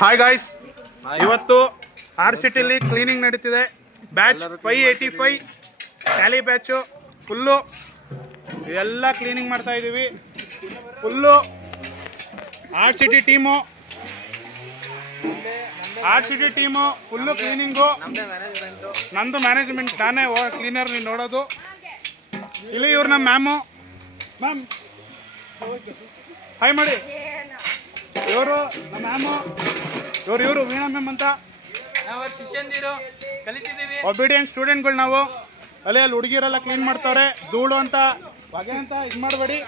Hi guys, ಇವತ್ತು R ಸಿಟಿಲಿ cleaning ನಡೀತಿದೆ. ಬ್ಯಾಚ್ 585 ಟ್ಯಾಲಿ ಬ್ಯಾಚು ಫುಲ್ಲು ಎಲ್ಲ ಕ್ಲೀನಿಂಗ್ ಮಾಡ್ತಾ ಇದ್ದೀವಿ. Full R city team full cleaning. ನಂದು ಮ್ಯಾನೇಜ್ಮೆಂಟ್, ನಾನೇ ಕ್ಲೀನರ್. ನೀವು ನೋಡೋದು ಇಲ್ಲಿ ಇವ್ರು ನಮ್ಮ ಮ್ಯಾಮ್ ಹಾಯ್ ಮಾಡಿ. ಇವರು ನಮ್ಮ ಮ್ಯಾಮು, ಇವರು ವೀಣಾ ಮ್ಯಾಮ್ ಅಂತ. ಒಬಿಡಿಯಂಟ್ ಸ್ಟೂಡೆಂಟ್ಗಳು ನಾವು. ಅಲ್ಲಿ ಹುಡುಗಿರೆಲ್ಲ ಕ್ಲೀನ್ ಮಾಡ್ತಾರೆ. ಧೂಳು ಅಂತ ಹೊಗೆ ಅಂತ ಇದು ಮಾಡಬೇಡಿ.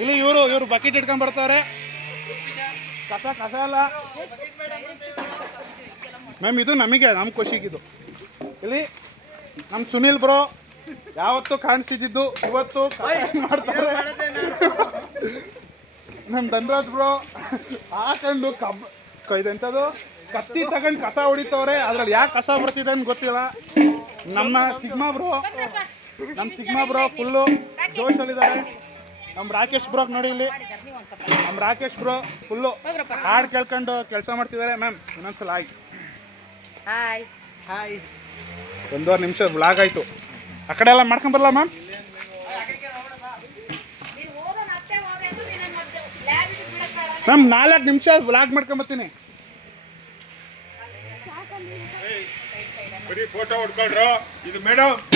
ಇಲ್ಲಿ ಇವರು ಬಕೆಟ್ ಇಟ್ಕೊಂಡ್ ಬರ್ತಾರೆ. ಕಸ ಅಲ್ಲ ಮ್ಯಾಮ್, ಇದು ನಮ್ಮ ಖುಷಿಗಿದು. ಇಲ್ಲಿ ನಮ್ಮ ಸುನಿಲ್ ಬ್ರೋ ಯಾವತ್ತೂ ಕಾಣಿಸ್ತಿದ್ದು ಇವತ್ತು ಮಾಡ್ತಾರೆ. ನಮ್ಮ ಧನ್ರಾಜ್ ಬ್ರೋ ಹಾಕೊಂಡು ಇದೆಂಥದ್ದು ಕತ್ತಿ ತಗೊಂಡು ಕಸ ಹೊಡಿತವ್ರೆ. ಅದ್ರಲ್ಲಿ ಯಾಕೆ ಕಸ ಬರ್ತಿದೆ ಅಂತ ಗೊತ್ತಿಲ್ಲ. ನಮ್ಮ ಸಿಗ್ಮಾ ಬ್ರೋ ಫುಲ್ಲು ಜೋಶಲ್ಲಿದ್ದಾರೆ. ನಮ್ಮ ರಾಕೇಶ್ ಬ್ರೋ ನೋಡಿ, ಇಲ್ಲಿ ನಮ್ಮ ರಾಕೇಶ್ ಬ್ರೋ ಫುಲ್ಲು ಹಾಡು ಕೇಳ್ಕೊಂಡು ಕೆಲಸ ಮಾಡ್ತಿದ್ದಾರೆ. ಮ್ಯಾಮ್ ಇನ್ನೊಂದ್ಸಲ ಹಾಯ್. 1.5 ನಿಮಿಷ ವ್ಲಾಗ್ ಆಯಿತು. ಆ ಕಡೆ ಎಲ್ಲ ಮಾಡ್ಕೊಂಬರಲ್ಲ ಮ್ಯಾಮ್? ಮ್ಯಾಮ್ 4 ನಿಮಿಷ ವ್ಲಾಗ್ ಮಾಡ್ಕೊಂಬರ್ತೀನಿ.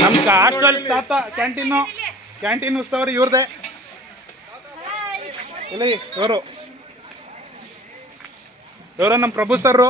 ನಮ್ಮ ಹಾಸ್ಟೆಲ್ ತಾತ ಕ್ಯಾಂಟೀನ್ ಉತ್ಸವ ಇವ್ರದೇ. ಇಲ್ಲಿ ಇವರು ನಮ್ಮ ಪ್ರಭು ಸರ್ರು.